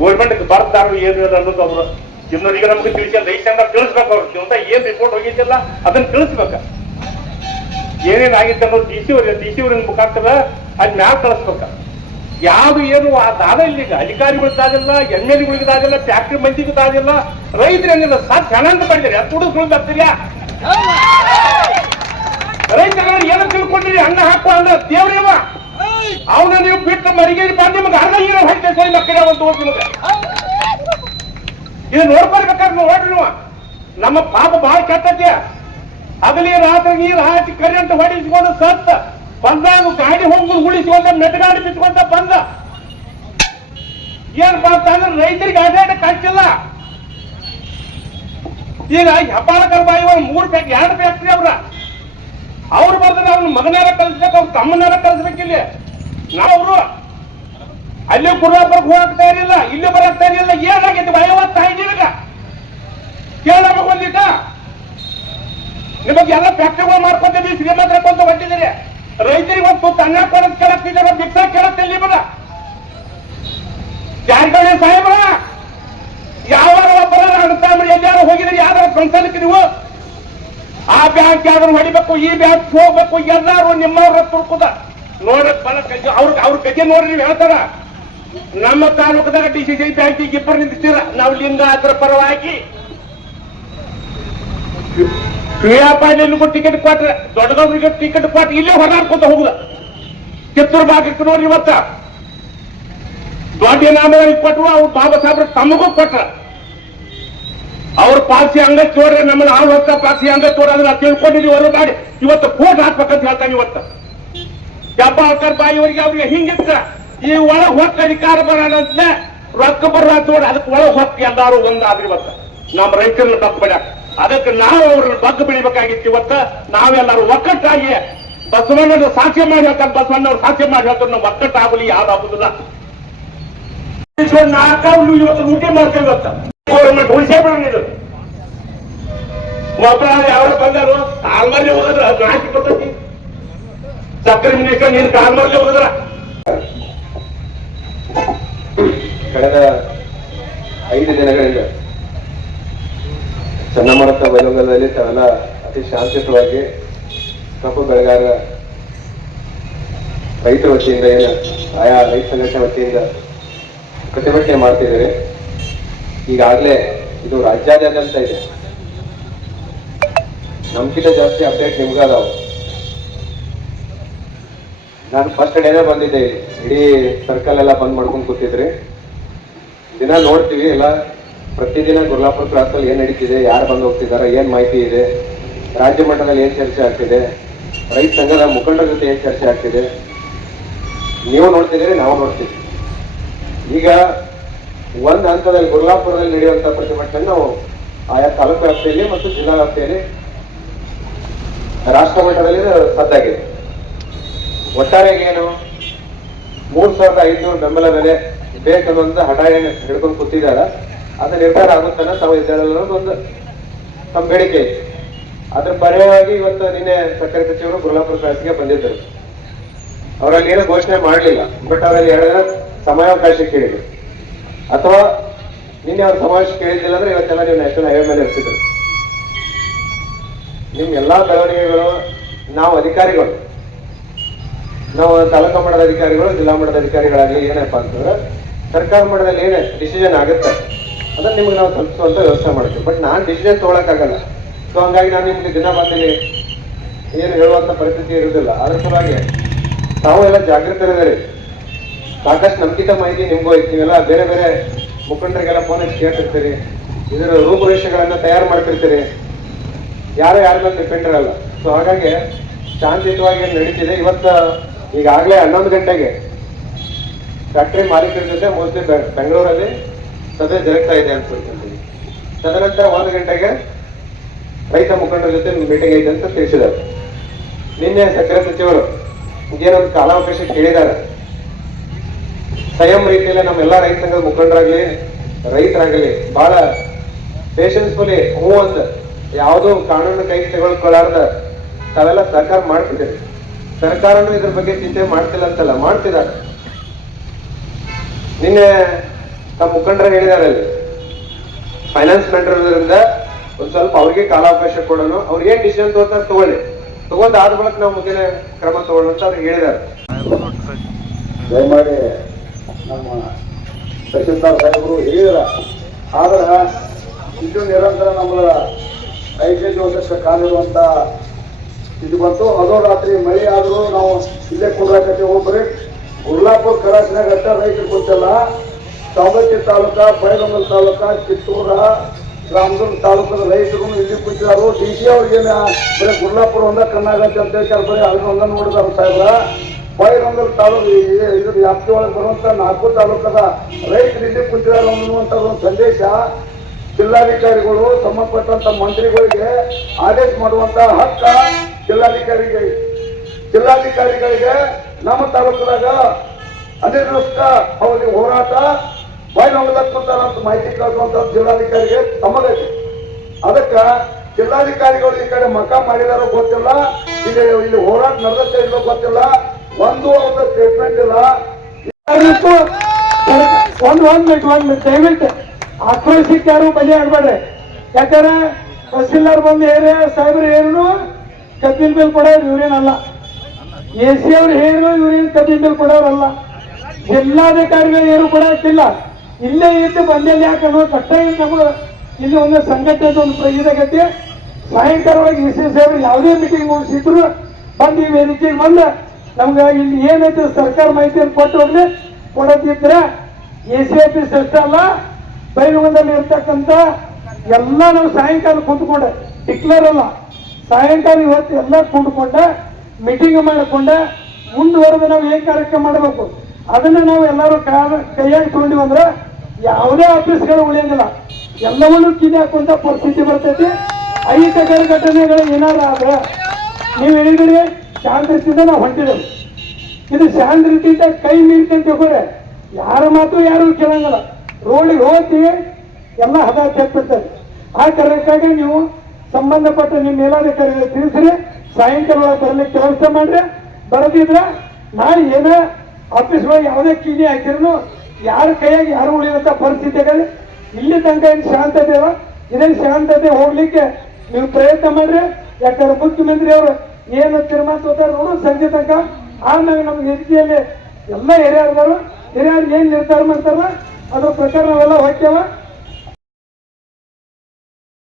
Government ಬರ್ತಾರ ಏನು ಇಲ್ಲ ಅನ್ನೋದು ಅವರು ಇನ್ನೊರಿಗೆ ನಮ್ಗೆ ತಿಳಿಸಿ ಲೈಸೆನ್ಸ್ ತಿಳಿಸ್ಬೇಕು ಅವ್ರು. ಅಂತ ಏನ್ ರಿಪೋರ್ಟ್ ಹೋಗಿದ್ದಿಲ್ಲ, ಅದನ್ನ ತಿಳಿಸ್ಬೇಕ. ಏನೇನಾಗಿತ್ತು ಅನ್ನೋದು ಡಿ ಸಿ ಅವ್ರ ಡಿ ಸಿ ಅವ್ರಿಗೆ ಮುಖಾಂತರ ಅದ್ ಮ್ಯಾಲ ಕಳಿಸ್ಬೇಕ. ಯಾವ್ದು ಏನು ಅದಾದ ಇಲ್ಲ ಈಗ ಅಧಿಕಾರಿಗಳಿಗಾಗಿಲ್ಲ ಎಂ ಎಲ್ ಎಗಳಿಗಾಗಿಲ್ಲ ಫ್ಯಾಕ್ಟ್ರಿ ಮಂದಿಗಿದಾಗಿಲ್ಲ ರೈತರು ಏನಿಲ್ಲ ಸಾಕು ಹಣಂತ ಮಾಡಿದ್ದಾರೆ ಅದು ಕುಡಿದು ಬರ್ತೀರಾ ರೈತರು ಏನು ತಿಳ್ಕೊಂಡಿರಿ? ಅನ್ನ ಹಾಕುವ ಅಂದ್ರೆ ದೇವ್ರೇವ. ಅವನ ನೀವು ಬಿಟ್ಟು ಮರಿಗೇರಿ ಬಂದು ನಿಮ್ಗೆ ಅರ್ಧ ಏನೋ ಹೊಟ್ಟೆ ಸರಿ ಮಕ್ಕಳ ಒಂದು ನಿಮಗೆ. ಇದು ನೋಡ್ಬರ್ಬೇಕಾದ್ರೆ ನೋಡ್ರಿ ನೀವು. ನಮ್ಮ ಪಾಪ ಬಹಳ ಕೆಟ್ಟದ್ದೆ. ಹಗಲಿ ರಾತ್ರಿ ನೀರು ಹಾಕಿ ಅಂತ ಹೊಡಿಸ್ಕೊಂಡು ಸತ್ತ, ಬಂದಾಗ ಗಾಡಿ ಹೋಗಿ ಉಳಿಸ್ಕೊಂಡ ಮೆಟ್ಗಾಡಿ ಬಿಟ್ಕೊಂತ ಬಂದ. ಏನ್ ಬಂತ ಅಂದ್ರೆ ರೈತರಿಗೆ ಅಡ್ಡಾಡ ಕಳ್ಸಿಲ್ಲ. ಈಗ ಹೆಬ್ಬಾಳಕರ ಬಾಯಿ ಒಂದು ಮೂರು ಫ್ಯಾಕ್ಟ್ರಿ ಎರಡು ಫ್ಯಾಕ್ಟ್ರಿ ಅವ್ರ. ಅವ್ರು ಬರ್ತಾರೆ ಅವ್ನ ಮಗನಾರ ಕಲಿಸ್ಬೇಕು, ಅವ್ರ ತಮ್ಮನಾರ ಕಲಿಸ್ಬೇಕಿಲ್ಲಿ. ನಾವ್ರು ಅಲ್ಲಿ ಗುರುವಾಪುರಕ್ಕೆ ಹೋಗಕ್ ಇರಲಿಲ್ಲ, ಇಲ್ಲಿ ಬರಕ್ ಇರಲಿಲ್ಲ. ಏನಾಗೈತಿ ಐವತ್ತ ಐದಿನಗ ಕೇಳಬೇಕು ಬಂದಿದ್ದ ನಿಮಗೆ ಎಲ್ಲ ಫ್ಯಾಕ್ಟ್ರಿಗಳು ಮಾಡ್ಕೊತಿದ್ರಿ ಶ್ರೀಮಂತರ ಕೊಂತ ಹೊಟ್ಟಿದ್ದೀರಿ ರೈತರಿಗೆ ಒಂದು ತುತ್ತು ಅನ್ನ ಕೊಡೋದ್ ಕೇಳಕ್ತಿದ್ದಾರೆ ಬಿತ್ತ ಕೇಳತ್ತೆ ಇಲ್ಲಿ ಬರ. ಜಾರಕಿಹೊಳಿ ಸಾಹೇಬ್ರ ಯಾವಾಗ ಒಬ್ಬರ ಅಣ್ತಾಮ್ರಿ ಎಲ್ಲಾರು ಹೋಗಿದ್ರೆ ಯಾವ್ದಾರ ಕನ್ಸಲ್ಕ್ ನೀವು? ಆ ಬ್ಯಾಂಕ್ ಯಾವ್ದಾರು ಹೊಡಿಬೇಕು, ಈ ಬ್ಯಾಂಕ್ ಹೋಗ್ಬೇಕು, ಎಲ್ಲಾರು ನಿಮ್ಮವ್ರ ತುರ್ಕುದ. ನೋಡಕ್ ಬಲ ಅವ್ರ ಅವ್ರ ಕತೆ ನೋಡ್ರಿ ನೀವು ಹೇಳ್ತಾರ. ನಮ್ಮ ತಾಲೂಕದಾಗ ಡಿ ಸಿ ಸಿ ಬ್ಯಾಂಕಿಗೆ ಇಬ್ಬರು ನಿಂತಿರ್ತೀರ ನಾವು ಲಿಂಗಾಯತರ ಪರವಾಗಿ ಕ್ರಿಯಾಪಾಲಿಗೂ ಟಿಕೆಟ್ ಕೊಟ್ರೆ, ದೊಡ್ಡದವ್ರಿಗೆ ಟಿಕೆಟ್ ಕೊಟ್ಟು ಇಲ್ಲೇ ಹೊರಾಡ್ಕೊತ ಹೋಗುದ. ಕಿತ್ತೂರು ಭಾಗಕ್ಕೆ ನೋಡ್ರಿ ಇವತ್ತ. ದೊಡ್ಡ ನಾಮಗಳಿಗೆ ಕೊಟ್ಟರು ಅವ್ರು ಬಾಬಾ ಸಾಹೇಬ್ರ ತಮಗೂ ಕೊಟ್ರ. ಅವ್ರ ಪಾಸಿ ಹಂಗ ತೋರ್ರೆ, ನಮ್ಮನ್ನ ಆ ಹೊತ್ತ ಪಾಸಿ ಹಂಗ ತೋರ ಅದನ್ನ ತಿಳ್ಕೊಂಡಿದೀವಿ ಹೊರ ಮಾಡಿ. ಇವತ್ತು ಕೋಟ್ ಹಾಕ್ಬೇಕಂತ ಹೇಳ್ತಾನೆ ಇವತ್ತ. ಜಬ್ಬಾಳ್ಕರ್ ಬಾಯಿಯವರಿಗೆ ಅವ್ರಿಗೆ ಹಿಂಗಿತ್ತ ಈ ಒಳಗ್ ಹೊಕ್ಕ ಅಧಿಕಾರ ಬರೋಣ ರೊಕ್ಕ ಬರ ನೋಡಿ ಅದಕ್ಕೆ ಒಳಗ್ ಹೊಕ್ಕ ಎಲ್ಲಾರು ಒಂದಾದ್ರಿ ಇವತ್ತ. ನಮ್ಮ ರೈತರನ್ನ ಬಗ್ ಬಿಡ. ಅದಕ್ಕೆ ನಾವು ಅವ್ರನ್ನ ಬಗ್ಗ ಬೆಳಿಬೇಕಾಗಿತ್ತು ಇವತ್ತ. ನಾವೆಲ್ಲರೂ ಒಕ್ಕಟ್ಟಾಗಿ ಬಸವಣ್ಣನ ಸಾಕ್ಷ್ಯ ಮಾಡಿ ಹೇಳ್ತಾರೆ ಬಸವಣ್ಣವ್ರು ಸಾಕ್ಷ್ಯ ಮಾಡಿ ಹೇಳ್ತಾರೆ ನಾವು ಒಕ್ಕಟ್ಟಾಗಲಿ ಯಾವ್ದಾಗುದಿಲ್ಲ ನಾಲ್ಕು ಇವತ್ತು ಲೂಟಿ ಮಾಡ್ತೇವೆ ಇವತ್ತ. ಗೌರ್ಮೆಂಟ್ ಉಳಿಸೇ ಬಿಡೋಣ ಒಬ್ಬರ ಯಾರು ಬಂದರು. ಸಾಲ್ಮಲ್ಲಿ ಹೋದ್ರೆ ನಾಲ್ಕು ಬರ್ತೈತಿ ಸಕ್ಕರೆ ಮಿನಿಸ್ಟರ್ ನೀನು ಕಾಲ್ಮಲ್ಲಿ ಹೋದ್ರ ಕಳೆದ ಐದು ದಿನಗಳಿಂದ ಚನ್ನಮರತ ಬೈಲೊಂಗಲದಲ್ಲಿ ತಾವೆಲ್ಲ ಅತಿ ಶಾಂತಿಯುತವಾಗಿ ಕಬ್ಬು ಬೆಳೆಗಾರ ರೈತರ ವತಿಯಿಂದ ಏನು ಆಯಾ ರೈತ ಸಂಘಟನೆ ವತಿಯಿಂದ ಪ್ರತಿಭಟನೆ ಮಾಡ್ತಿದ್ದಾರೆ. ಈಗಾಗಲೇ ಇದು ರಾಜ್ಯಾದ್ಯಂತ ಇದೆ. ನಮ್ಗಿಂತ ಜಾಸ್ತಿ ಅಪ್ಡೇಟ್ ನಿಮ್ಗೆ ನಾನು ಫಸ್ಟ್ ಡೇನೇ ಬಂದಿದ್ದೆ. ಇಡೀ ಸರ್ಕಲ್ ಎಲ್ಲ ಬಂದ್ ಮಾಡ್ಕೊಂಡು ಕೂತಿದ್ರಿ. ದಿನ ನೋಡ್ತೀವಿ, ಎಲ್ಲ ಪ್ರತಿದಿನ ಗುರ್ಲಾಪುರ ಕ್ರಾಸಲ್ಲಿ ಏನ್ ನಡೀತಿದೆ, ಯಾರು ಬಂದು ಹೋಗ್ತಿದ್ದಾರೆ ಏನ್ ಮಾಹಿತಿ ಇದೆ, ರಾಜ್ಯ ಮಟ್ಟದಲ್ಲಿ ಏನ್ ಚರ್ಚೆ ಆಗ್ತಿದೆ, ರೈತ ಸಂಘದ ಮುಖಂಡರ ಜೊತೆ ಏನ್ ಚರ್ಚೆ ಆಗ್ತಿದೆ, ನೀವು ನೋಡ್ತಿದ್ದೀರಿ, ನಾವು ನೋಡ್ತೀವಿ. ಈಗ ಒಂದ್ ಹಂತದಲ್ಲಿ ಗುರ್ಲಾಪುರದಲ್ಲಿ ನಡೆಯುವಂತ ಪ್ರತಿಭಟನೆ ನಾವು ಆಯಾ ತಾಲೂಕು ವ್ಯಾಪ್ತಿಯಲ್ಲಿ ಮತ್ತು ಜಿಲ್ಲಾ ವ್ಯಾಪ್ತಿಯಲ್ಲಿ ರಾಷ್ಟ್ರ ಮಟ್ಟದಲ್ಲಿ ಸದ್ದಾಗಿದೆ ಒಟ್ಟಾರೆಗೆ ಏನು ಮೂರ್ ಸಾವಿರದ ಐದುನೂರು ಬೆಂಬಲ ಬೆಲೆ ಬೇಕನ್ನೊಂದು ಹಠ ಏನು ಹಿಡ್ಕೊಂಡು ಕೂತಿದಾರ ಅದು ನಿರ್ಧಾರ ಆಗುತ್ತಾನೆ ತಾವು ಒಂದು ತಮ್ಮ ಬೇಡಿಕೆ ಇದೆ. ಅದ್ರ ಪರ್ಯಾಯವಾಗಿ ಇವತ್ತು ನಿನ್ನೆ ಸಕ್ಕರೆ ಸಚಿವರು ಗುರುಲಾಪುರ ಕ್ಲಾಸ್ಗೆ ಬಂದಿದ್ದರು. ಅವರಲ್ಲಿ ಏನು ಘೋಷಣೆ ಮಾಡಲಿಲ್ಲ. ಬಟ್ ಅವರಲ್ಲಿ ಹೇಳಿದ್ರೆ ಸಮಯಾವಕಾಶ ಕೇಳಿದ್ರು. ಅಥವಾ ನಿನ್ನೆ ಅವ್ರ ಸಮಾವೇಶ ಕೇಳಿದ್ದಿಲ್ಲ ಅಂದ್ರೆ ಇವತ್ತೆಲ್ಲ ನೀವು ನ್ಯಾಷನಲ್ ಹೈವೇ ಮೇಲೆ ಇರ್ತಿದ್ರು. ನಿಮ್ ಎಲ್ಲಾ ಬೆಳವಣಿಗೆಗಳು ನಾವು ಅಧಿಕಾರಿಗಳು. ನಾವು ತಾಲೂಕು ಮಟ್ಟದ ಅಧಿಕಾರಿಗಳು, ಜಿಲ್ಲಾ ಮಟ್ಟದ ಅಧಿಕಾರಿಗಳಾಗಲಿ ಏನಪ್ಪ ಅಂತಂದ್ರೆ ಸರ್ಕಾರ ಮಟ್ಟದಲ್ಲಿ ಏನೇ ಡಿಸಿಷನ್ ಆಗುತ್ತೆ, ಅದನ್ನ ನಿಮ್ಗೆ ನಾವು ತಲುಪಿಸುವಂತ ವ್ಯವಸ್ಥೆ ಮಾಡ್ತೀವಿ. ಬಟ್ ನಾನು ಡಿಸಿಷನ್ ತಗೊಳಕ್ಕಾಗಲ್ಲ. ಸೊ ಹಂಗಾಗಿ ನಾನು ನಿಮ್ಗೆ ದಿನ ಬಂದಿನಿ ಏನು ಹೇಳುವಂತ ಪರಿಸ್ಥಿತಿ ಇರುವುದಿಲ್ಲ ಅದ್ರ ಸಲುವಾಗಿ ತಾವು ಎಲ್ಲ ಜಾಗೃತರಿದ್ದೀರಿ ಸಾಕಷ್ಟು ನಂಬಿಕೆ ಮಾಹಿತಿ ನಿಮ್ಗೂ ಐತಿ. ಬೇರೆ ಬೇರೆ ಮುಖಂಡರಿಗೆಲ್ಲ ಫೋನ್ ಹಚ್ಚಿ ಕೇಳ್ತಿರ್ತೀರಿ. ಇದರ ರೂಪುರೇಷೆಗಳನ್ನ ತಯಾರು ಮಾಡ್ತಿರ್ತೀರಿ. ಯಾರು ಯಾರ ಮೇಲೆ ಡಿಪೆಂಡ್ ಇರಲ್ಲ. ಸೊ ಹಾಗಾಗಿ ಶಾಂತಿಯುತವಾಗಿ ಏನು ನಡೀತಿದೆ, ಇವತ್ತು ಈಗಾಗಲೇ ಹನ್ನೊಂದು ಗಂಟೆಗೆ ಫ್ಯಾಕ್ಟ್ರಿ ಮಾಲೀಕರ ಜೊತೆ ಮೋಸ್ಟ್ಲಿ ಬೆಂಗಳೂರಲ್ಲಿ ಸಭೆ ಜರುಗ್ತಾ ಇದೆ ಅನ್ಕೊಳ್ತೀನಿ ತದನಂತರ ಒಂದು ಗಂಟೆಗೆ ರೈತ ಮುಖಂಡರ ಜೊತೆ ಮೀಟಿಂಗ್ ಐತೆ ಅಂತ ತಿಳಿಸಿದ್ದಾರೆ. ನಿನ್ನೆ ಸಕ್ಕರೆ ಸಚಿವರು ಏನೊಂದು ಕಾಲಾವಕಾಶ ಕೇಳಿದ್ದಾರೆ. ಸ್ವಯಂ ರೀತಿಯಲ್ಲಿ ನಮ್ಮೆಲ್ಲ ರೈತ ಸಂಘದ ಮುಖಂಡರಾಗಲಿ, ರೈತರಾಗಲಿ ಬಹಳ ಪೇಷನ್ಸ್ಫುಲಿ ಹೂ ಅಂತ ಯಾವುದೋ ಕಾನೂನು ಕೈ ತೆಗೆದುಕೊಳ್ಳಾರ್ದ ತಾವೆಲ್ಲ ಸರ್ಕಾರ ಮಾಡ್ತಿದ್ದೀರಿ ಸರ್ಕಾರನು ಇದ್ರ ಬಗ್ಗೆ ಚಿಂತೆ ಮಾಡ್ತಿಲ್ಲ ಅಂತಲ್ಲ ಮಾಡ್ತಿದ್ದಾರೆ ನಿನ್ನೆ ತಮ್ಮ ಮುಖಂಡರು ಹೇಳಿದಾರೆ ಅಲ್ಲಿ. ಫೈನಾನ್ಸ್ ಇರೋದ್ರಿಂದ ಒಂದ್ ಸ್ವಲ್ಪ ಅವ್ರಿಗೆ ಕಾಲಾವಕಾಶ ಕೊಡೋಣ. ಅವ್ರಿಗೆ ಏನ್ ಡಿಸಿಷನ್ ತಗೋತಾರೆ ತಗೊಳ್ಳಿ. ತಗೊಂಡ್ ಆದ ಬಳಿಕ ನಾವು ಮುಂದಿನ ಕ್ರಮ ತಗೊಳ್ಳೋಣ ಅಂತ ಅವ್ರಿಗೆ ಹೇಳಿದ್ದಾರೆ. ದಯಮಾಡಿ ನಮ್ಮ ತಹಶೀಲ್ದಾರ್ ಸಾಹೇಬರು ಹೇಳಿದ್ರ ಆದ್ರ ಇದು ನಿರಂತರ ನಮ್ಮ ಐದೈದು ವರ್ಷ ಕಾಲಿರುವಂತ ಇದು ಬಂತು. ಅದೋ ರಾತ್ರಿ ಮಳೆ ಆದ್ರೂ ನಾವು ಇಲ್ಲೇ ಕುಂದ್ರಾಕತ್ತೆ ಹೋಗ್ಬರಿ ಗುರ್ಲಾಪುರ ಕರಾಸಿನಾಗ ಅಟ್ಟ ರೈತರು ಗೊತ್ತಲ್ಲ. ಸವದತ್ತಿ ತಾಲೂಕ ಬೈಲೊಂಗಲ್ ತಾಲೂಕ, ಕಿತ್ತೂರ, ರಾಮದುರ್ಗ ತಾಲೂಕದ ರೈತರು ಇಲ್ಲಿ ಕೂತಿದಾರು. ಡಿ ಸಿ ಅವ್ರಿಗೇನ ಬರೀ ಗುರ್ಲಾಪುರ ಒಂದ ಕಣ್ಣಾಗತ್ತೆ ಅಂತ ಹೇಳ್ತಾರೆ ಬರೀ ಅದನ್ನ ಒಂದ ನೋಡಿದಾರ ಸಾಹೇಬ್ರ. ಬೈರಂಗಲ್ ತಾಲೂಕು ಇದ್ರ ವ್ಯಾಪ್ತಿ ಒಳಗೆ ಬರುವಂತ ನಾಲ್ಕು ತಾಲೂಕದ ರೈತರು ಇಲ್ಲಿ ಕೂತಿದಾರ ಅನ್ನುವಂತ ಒಂದು ಸಂದೇಶ. ಜಿಲ್ಲಾಧಿಕಾರಿಗಳು, ಸಂಬಂಧಪಟ್ಟಂತ ಮಂತ್ರಿಗಳಿಗೆ ಆದೇಶ ಮಾಡುವಂತ ಹಕ್ಕ ಜಿಲ್ಲಾಧಿಕಾರಿಗೆ, ಜಿಲ್ಲಾಧಿಕಾರಿಗಳಿಗೆ ನಮ್ಮ ತಾಲೂಕದಾಗ ಅನಿರ್ದಿಷ್ಟ ಅವರಿಗೆ ಹೋರಾಟ ಬಯಲುವಂತಾರ ಅಂತ ಮಾಹಿತಿ ಕಳ್ಕೊಂತ ಜಿಲ್ಲಾಧಿಕಾರಿಗೆ ತಮ್ಮದೈತಿ. ಅದಕ್ಕ ಜಿಲ್ಲಾಧಿಕಾರಿಗಳು ಈ ಕಡೆ ಮಕ ಮಾಡಿದಾರೋ ಗೊತ್ತಿಲ್ಲ ಇಲ್ಲಿ ಇಲ್ಲಿ ಹೋರಾಟ ನಡೆದತ್ತೆ ಇಲ್ಲೋ ಗೊತ್ತಿಲ್ಲ, ಒಂದು ಒಂದು ಸ್ಟೇಟ್ಮೆಂಟ್ ಇಲ್ಲ. ಒಂದು ಒಂದ್ ಮಿನಿಟ್ ಒಂದ್ ಮಿನಿಟ್ ದಯವಿಟ್ಟು ಆಕ್ರೋಶಕ್ಕೆ ಯಾರು ಬಲಿ ಆಗ್ಬೇಡ್ರಿ. ಯಾಕಂದ್ರೆ ತಹಸೀಲ್ದಾರ್ ಬಂದು ಏರಿಯಾ ಸಾಹೇಬ್ರು ಏನು ಕಬ್ಬಿನ ಬಿಲ್ ಕೊಡೋರು ಇವ್ರೇನಲ್ಲ? ಎ ಸಿ ಅವ್ರು ಹೇಳಿದ್ರು ಇವ್ರೇನು ಕಬ್ಬಿನ ಬಿಲ್ ಕೊಡೋರಲ್ಲ? ಜಿಲ್ಲಾಧಿಕಾರಿಗಳು ಏನು ಕೊಡೋಕ್ಕಿಲ್ಲ. ಇಲ್ಲೇ ಇದ್ದು ಬಂದಲ್ಲಿ ಯಾಕೆ ಅನ್ನೋ ಕಟ್ಟಾಗಿ ನಮಗೆ. ಇಲ್ಲಿ ಒಂದು ಸಂಘಟನೆ ಒಂದು ಪ್ರಯೋಜನಗತ್ತೆ ಸಾಯಂಕಾಲ ಒಳಗೆ ಎ ಸಿ ಅವರು ಯಾವುದೇ ಮೀಟಿಂಗ್ ಮುಗಿಸಿದ್ರು ಬಂದು ಈ ವೇದಿಕೆಗೆ ಬಂದು ನಮ್ಗೆ ಇಲ್ಲಿ ಏನೈತೆ ಸರ್ಕಾರ ಮಾಹಿತಿಯನ್ನು ಕೊಟ್ಟು ಹೋಗಿ ಕೊಡೋದಿದ್ರೆ ಎ ಸಿ ಆಫೀಸ್ ಅಷ್ಟೇ ಅಲ್ಲ. ಬೈಲುಗೊಂದಲ್ಲಿ ಇರ್ತಕ್ಕಂಥ ಎಲ್ಲ ನಾವು ಸಾಯಂಕಾಲ ಕುಂತ್ಕೊಂಡೆ. ಡಿಕ್ಲೇರ್ ಅಲ್ಲ. ಸಾಯಂಕಾಲ ಇವತ್ತು ಎಲ್ಲ ಕೂಡ್ಕೊಂಡ ಮೀಟಿಂಗ್ ಮಾಡಿಕೊಂಡ, ಮುಂದುವರೆದು ನಾವು ಏನ್ ಕಾರ್ಯಕ್ರಮ ಮಾಡಬೇಕು? ಅದನ್ನ ನಾವು ಎಲ್ಲರೂ ಕೈಯಾಗಿ ತಗೊಂಡಿವಿ ಅಂದ್ರೆ ಯಾವುದೇ ಆಫೀಸ್ಗಳು ಉಳಿಯಂಗಿಲ್ಲ. ಎಲ್ಲವನ್ನೂ ಕಿಡಿ ಹಾಕುವಂತ ಪರಿಸ್ಥಿತಿ ಬರ್ತೈತಿ. ಅಹಿತಕರ ಘಟನೆಗಳು ಏನಾರ ಆದ್ರೆ ನೀವು ಹೇಳಿದ್ರೆ ಶಾಂತ ರೀತಿಯಿಂದ ನಾವು ಹೊಂಟಿದ್ದೇವೆ. ಇದು ಶಾಂತ ರೀತಿಯಿಂದ ಕೈ ಮೀರ್ಕಂತ ಹೋಗ್ರೆ ಯಾರ ಮಾತು ಯಾರು ಕೇಳಂಗಲ್ಲ. ರೋಡಿಗೆ ಹೋಗ್ತೀವಿ, ಎಲ್ಲ ಹದ ತೆಗ್ಬಿಡ್ತಾರೆ ಆ ಕಾರ್ಯಕ್ಕಾಗಿ ನೀವು ಸಂಬಂಧಪಟ್ಟ ನಿಮ್ಮ ಮೇಲಾಧಿಕಾರಿಗಳಿಗೆ ತಿಳಿಸ್ರಿ, ಸಾಯಂಕಾಲ ಒಳಗೆ ಬರ್ಲಿಕ್ಕೆ ವ್ಯವಸ್ಥೆ ಮಾಡ್ರಿ. ಬರದಿದ್ರೆ ನಾಳೆ ಏನೇ ಆಫೀಸ್ ಒಳಗೆ ಯಾವುದೇ ಕೀಲಿ ಹಾಕಿದ್ರು ಯಾರ ಕೈಯಾಗಿ ಯಾರು ಉಳಿಯುವಂತ ಪರಿಸ್ಥಿತಿಗಳು ಇಲ್ಲಿ ತನಕ ಏನು ಶಾಂತತೆ ಅಲ್ಲ ಇದೇ ಶಾಂತತೆ ಹೋಗ್ಲಿಕ್ಕೆ ನೀವು ಪ್ರಯತ್ನ ಮಾಡ್ರಿ. ಯಾಕಂದ್ರೆ ಮುಖ್ಯಮಂತ್ರಿ ಅವರು ಏನು ತೀರ್ಮಾನ ತೋತಾರೋ ಸಂಜೆ ತನಕ. ಆಮೇಲೆ ನಮ್ಗೆ ಹಿರಿಯಲ್ಲಿ ಎಲ್ಲ ಏರಿಯಾದವರು ಹಿರಿಯರು ಏನ್ ನಿರ್ಧಾರ ಮಾಡ್ತಾರಲ್ಲ, ಅದ್ರ ಪ್ರಕಾರ ನಾವೆಲ್ಲ ಹೋಗ್ತೇವ.